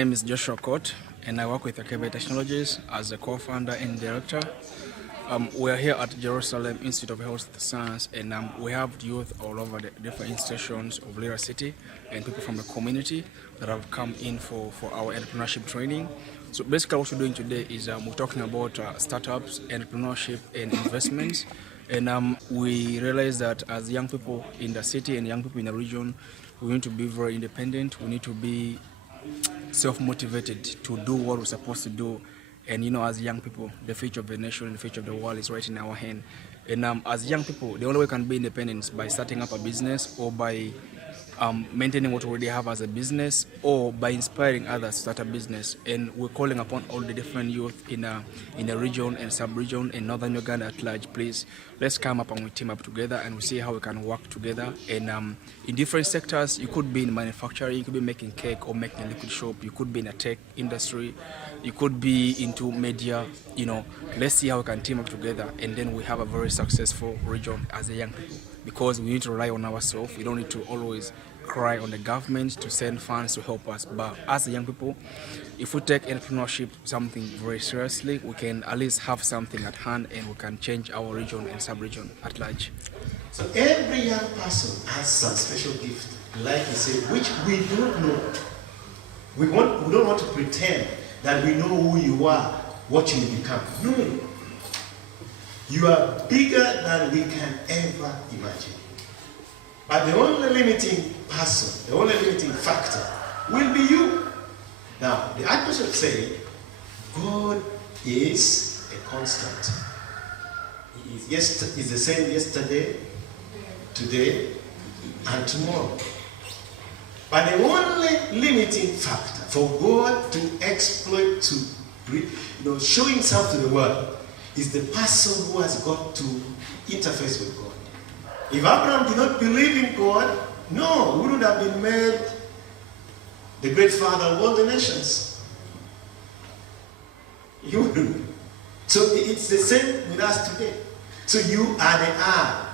name is Joshua Court, and I work with Akebe Technologies as a co-founder and director. We are here at Jerusalem Institute of Health Science, and we have youth all over the different institutions of Lira City and people from the community that have come in for our entrepreneurship training. So basically what we're doing today is we're talking about startups, entrepreneurship and investments. And we realize that as young people in the city and young people in the region, we need to be very independent. We need to be self-motivated to do what we're supposed to do. And you know, as young people, the future of the nation and the future of the world is right in our hand. And as young people, the only way we can be independent is by starting up a business, or by maintaining what we already have as a business, or by inspiring others to start a business. And we're calling upon all the different youth in the region and sub-region and northern Uganda at large, please, let's come up and we team up together and we see how we can work together. And in different sectors, you could be in manufacturing, you could be making cake or making a liquid soap, you could be in a tech industry, you could be into media, you know, let's see how we can team up together, and then we have a very successful region as a young people, because we need to rely on ourselves. We don't need to always cry on the government to send funds to help us. But as young people, if we take entrepreneurship something very seriously, we can at least have something at hand and we can change our region and sub-region at large. So every young person has some special gift, like you say, which we don't know. We don't want to pretend that we know who you are, what you will become. No. You are bigger than we can ever imagine. But the only limiting person, the only limiting factor will be you. Now, the Archbishop say, God is a constant. He is the same yesterday, today, and tomorrow. But the only limiting factor for God to exploit, to show himself to the world, is the person who has got to interface with God. If Abraham did not believe in God, no, he wouldn't have been made the great father of all the nations. He wouldn't. So it's the same with us today. So you are the R.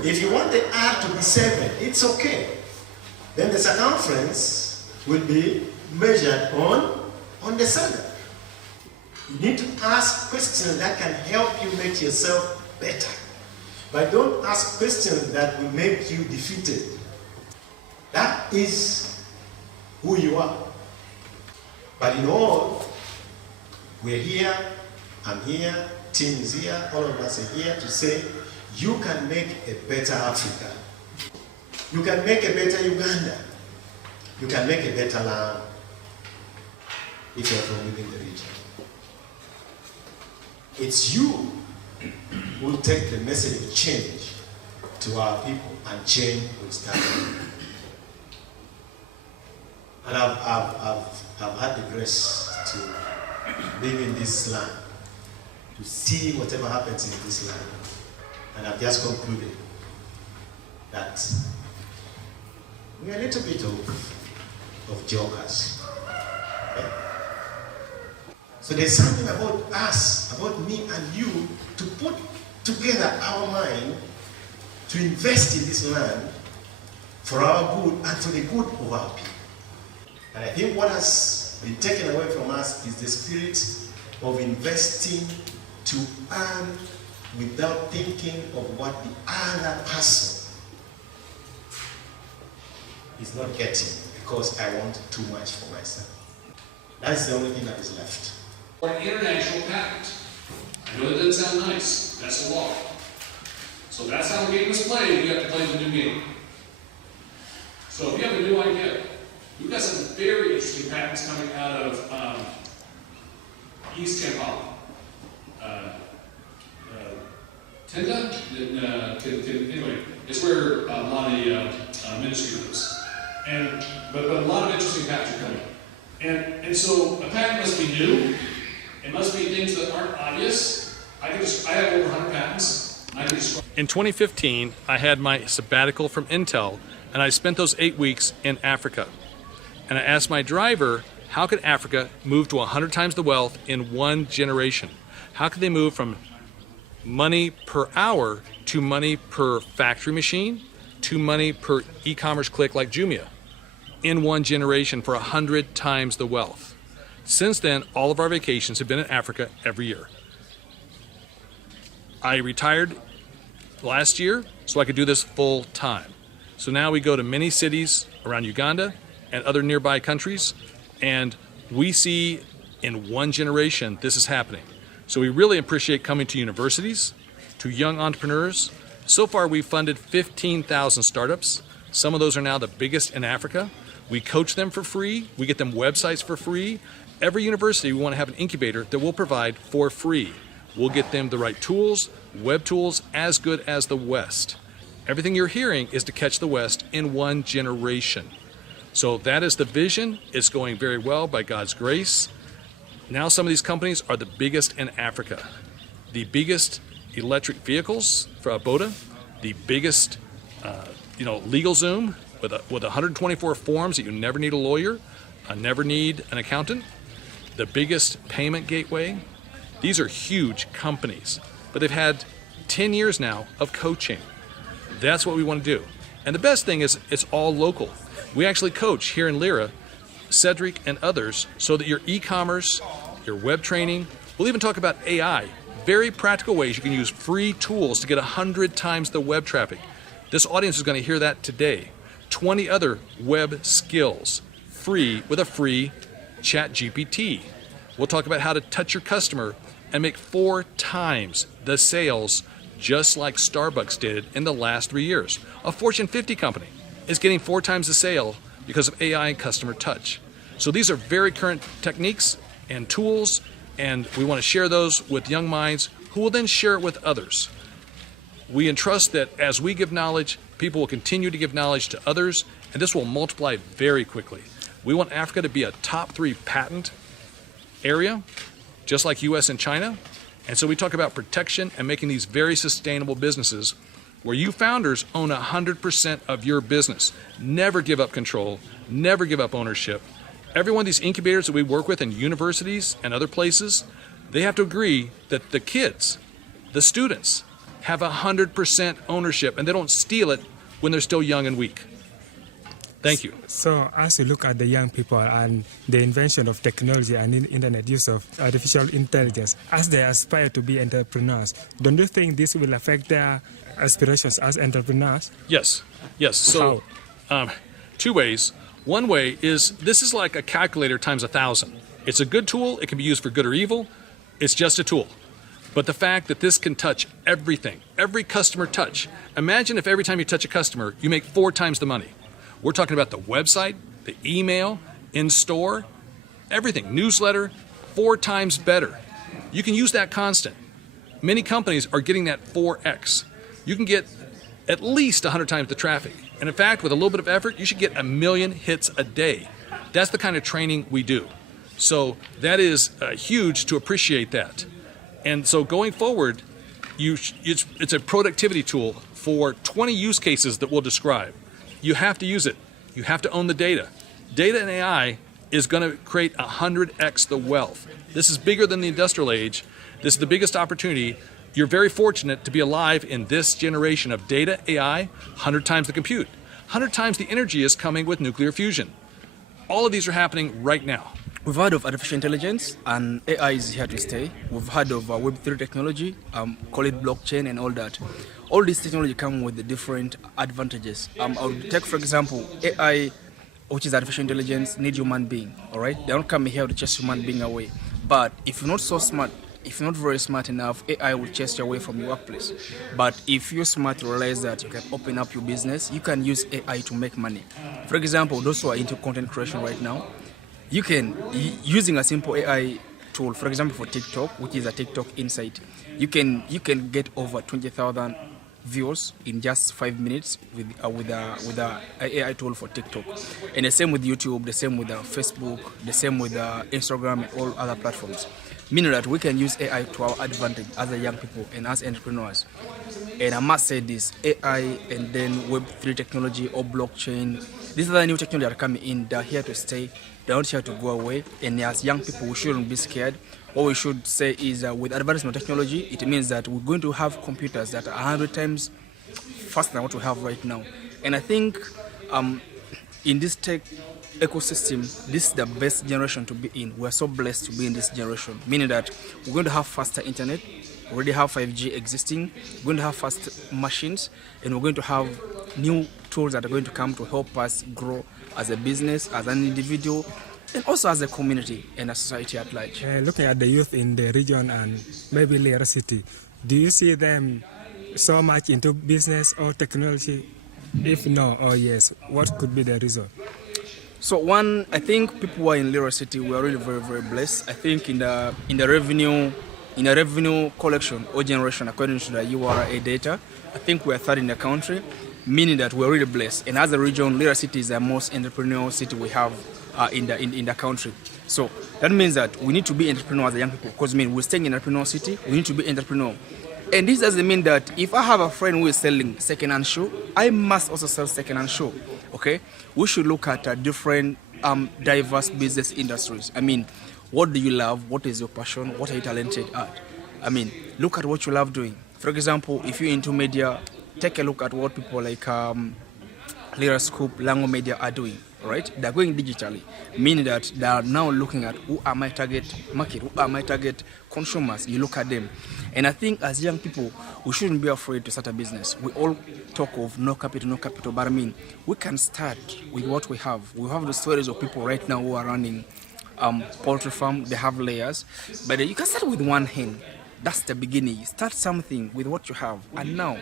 If you want the R to be 7, it's okay. Then the circumference will be measured on the 7. You need to ask questions that can help you make yourself better. But don't ask questions that will make you defeated. That is who you are. But in all, we're here, I'm here, team is here, all of us are here to say, you can make a better Africa. You can make a better Uganda. You can make a better land if you're from within the region. It's you who will take the message of change to our people, and change will start. And I've had the grace to live in this land, to see whatever happens in this land. And I've just concluded that we're a little bit of jokers. Okay? So there's something about us, about me and you, to put together our mind to invest in this land for our good and for the good of our people. And I think what has been taken away from us is the spirit of investing to earn without thinking of what the other person is not getting, because I want too much for myself. That is the only thing that is left. Or an international patent. I know that doesn't sound nice. That's the law. So that's how the game is played. You have to play the new game. So if you have a new idea, we've got some very interesting patents coming out of East Kampala. Tenda? Anyway, it's where a lot of the ministry lives. But a lot of interesting patents are coming. And so a patent must be new. It must be things that aren't obvious. I have over 100 patents. In 2015, I had my sabbatical from Intel, and I spent those 8 weeks in Africa. And I asked my driver, how could Africa move to 100 times the wealth in one generation? How could they move from money per hour to money per factory machine to money per e-commerce click like Jumia? in one generation for 100 times the wealth. Since then, all of our vacations have been in Africa every year. I retired last year so I could do this full time. So now we go to many cities around Uganda and other nearby countries, and we see in one generation this is happening. So we really appreciate coming to universities, to young entrepreneurs. So far we've funded 15,000 startups. Some of those are now the biggest in Africa. We coach them for free. We get them websites for free. Every university, we want to have an incubator that will provide for free. We'll get them the right tools, web tools as good as the West. Everything you're hearing is to catch the West in one generation. So that is the vision. It's going very well by God's grace. Now some of these companies are the biggest in Africa. The biggest electric vehicles for Boda, the biggest LegalZoom with 124 forms that you never need a lawyer, never need an accountant, the biggest payment gateway. These are huge companies, but they've had 10 years now of coaching. That's what we want to do. And the best thing is it's all local. We actually coach here in Lyra, Cedric and others, so that your e-commerce, your web training, we'll even talk about AI, very practical ways you can use free tools to get 100 times the web traffic. This audience is going to hear that today. 20 other web skills, free with a free ChatGPT. We'll talk about how to touch your customer and make 4 times the sales just like Starbucks did in the last 3 years. A Fortune 50 company is getting 4 times the sale because of AI and customer touch. So these are very current techniques and tools, and we want to share those with young minds who will then share it with others. We entrust that as we give knowledge, people will continue to give knowledge to others, and this will multiply very quickly. We want Africa to be a top 3 patent area, just like US and China. And so we talk about protection and making these very sustainable businesses where you founders own 100% of your business. Never give up control, never give up ownership. Every one of these incubators that we work with in universities and other places, they have to agree that the kids, the students, have 100% ownership and they don't steal it when they're still young and weak. Thank you. So as you look at the young people and the invention of technology and internet use of artificial intelligence, as they aspire to be entrepreneurs, don't you think this will affect their aspirations as entrepreneurs? Yes. So 2 ways. One way is this is like a calculator times 1,000. It's a good tool. It can be used for good or evil. It's just a tool. But the fact that this can touch everything, every customer touch. Imagine if every time you touch a customer, you make 4 times the money. We're talking about the website, the email, in-store, everything, newsletter, 4 times better. You can use that constant. Many companies are getting that 4x. You can get at least 100 times the traffic. And in fact, with a little bit of effort, you should get 1 million hits a day. That's the kind of training we do. So that is huge to appreciate that. And so going forward, it's a productivity tool for 20 use cases that we'll describe. You have to use it. You have to own the data. Data and AI is going to create 100x the wealth. This is bigger than the industrial age. This is the biggest opportunity. You're very fortunate to be alive in this generation of data, AI, 100 times the compute. 100 times the energy is coming with nuclear fusion. All of these are happening right now. We've heard of artificial intelligence, and AI is here to stay. We've heard of Web3 technology, call it blockchain and all that. All this technology come with the different advantages. I would take, for example, AI, which is artificial intelligence, need human being, all right? They don't come here to chase human being away. But if you're not so smart, if you're not very smart enough, AI will chase you away from your workplace. But if you're smart to realize that you can open up your business, you can use AI to make money. For example, those who are into content creation right now, you can, using a simple AI tool, for example, for TikTok, which is a TikTok Insight, you can get over 20,000 views in just 5 minutes with a AI tool for TikTok. And the same with YouTube, the same with Facebook, the same with Instagram and all other platforms. Meaning that we can use AI to our advantage as a young people and as entrepreneurs. And I must say this, AI and then Web3 technology or blockchain, these are the new technology that are coming in. They're here to stay. They're not here to go away. And as young people, we shouldn't be scared. What we should say is with advancement of technology, it means that we're going to have computers that are 100 times faster than what we have right now. And I think in this tech ecosystem, this is the best generation to be in. We're so blessed to be in this generation, meaning that we're going to have faster internet, we already have 5G existing, we're going to have fast machines, and we're going to have new tools that are going to come to help us grow as a business, as an individual, and also as a community and a society at large. Looking at the youth in the region and maybe Lira City, do you see them so much into business or technology? If no or yes, what could be the reason? So one, I think people who are in Lira City, we are really very, very blessed. I think in the revenue collection or generation, according to the URA data, I think we are third in the country, meaning that we are really blessed. And as a region, Lira City is the most entrepreneurial city we have in the country. So that means that we need to be entrepreneurs as a young people, because we're staying in an entrepreneurial city, we need to be entrepreneurial. And this doesn't mean that if I have a friend who is selling second-hand shoe, I must also sell second-hand shoe. Okay, we should look at different diverse business industries. I mean, what do you love? What is your passion? What are you talented at? I mean, look at what you love doing. For example, if you're into media, take a look at what people like Lira Scoop, Lango Media are doing. Right? They're going digitally, meaning that they are now looking at who are my target market, who are my target consumers. You look at them. And I think as young people, we shouldn't be afraid to start a business. We all talk of no capital, but I mean, we can start with what we have. We have the stories of people right now who are running poultry farm. They have layers, but you can start with one hen. That's the beginning. You start something with what you have, and now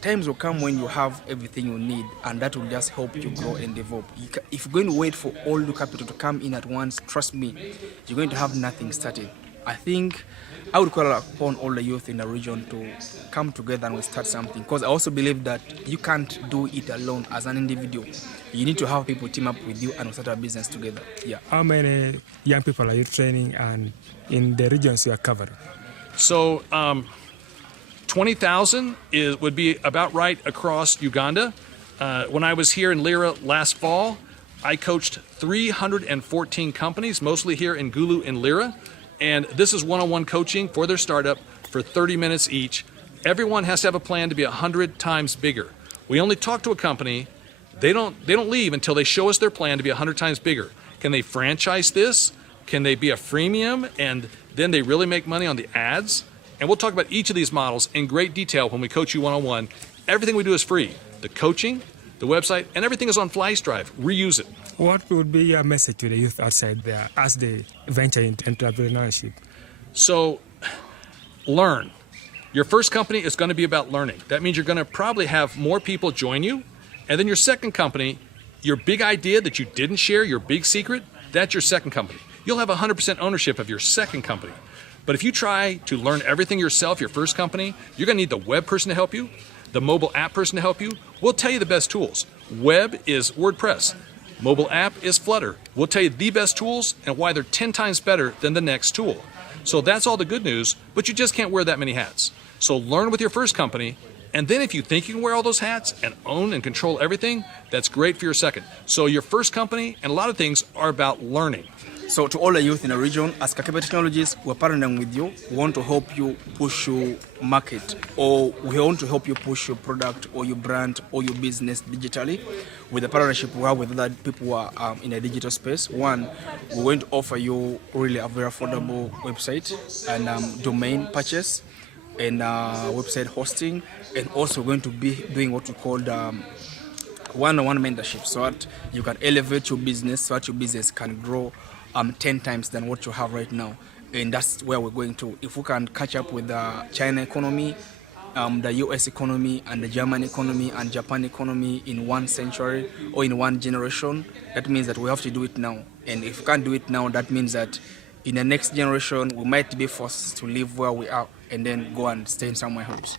times will come when you have everything you need, and that will just help you grow and develop. If you're going to wait for all the capital to come in at once, trust me, you're going to have nothing started. I think I would call upon all the youth in the region to come together and we start something, because I also believe that you can't do it alone as an individual. You need to have people team up with you and start a business together. Yeah. How many young people are you training and in the regions you are covering? So 20,000 would be about right across Uganda. When I was here in Lira last fall, I coached 314 companies, mostly here in Gulu and Lira. And this is one-on-one coaching for their startup for 30 minutes each. Everyone has to have a plan to be 100 times bigger. We only talk to a company. They don't leave until they show us their plan to be 100 times bigger. Can they franchise this? Can they be a freemium? And then they really make money on the ads. And we'll talk about each of these models in great detail when we coach you one-on-one. Everything we do is free. The coaching, the website, and everything is on FlyStrive. Reuse it. What would be your message to the youth outside there as they venture into entrepreneurship? So, learn. Your first company is going to be about learning. That means you're going to probably have more people join you. And then your second company, your big idea that you didn't share, your big secret, that's your second company. You'll have 100% ownership of your second company. But if you try to learn everything yourself, your first company, you're going to need the web person to help you, the mobile app person to help you. We'll tell you the best tools. Web is WordPress. Mobile app is Flutter. We'll tell you the best tools and why they're 10 times better than the next tool. So that's all the good news, but you just can't wear that many hats. So learn with your first company, and then if you think you can wear all those hats and own and control everything, that's great for your second. So your first company and a lot of things are about learning. So to all the youth in the region, as Kakebe Technologies, we're partnering with you. We want to help you push your market, or we want to help you push your product or your brand or your business digitally. With the partnership we have with other people who are in the digital space, one, we're going to offer you really a very affordable website and domain purchase and website hosting, and also we're going to be doing what we call one-on-one mentorship, so that you can elevate your business, so that your business can grow 10 times than what you have right now. And that's where we're going to. If we can catch up with the China economy, the US economy, and the German economy and Japan economy in 1 century or in 1 generation, that means that we have to do it now. And if we can't do it now, that means that in the next generation, we might be forced to live where we are and then go and stay in somewhere else.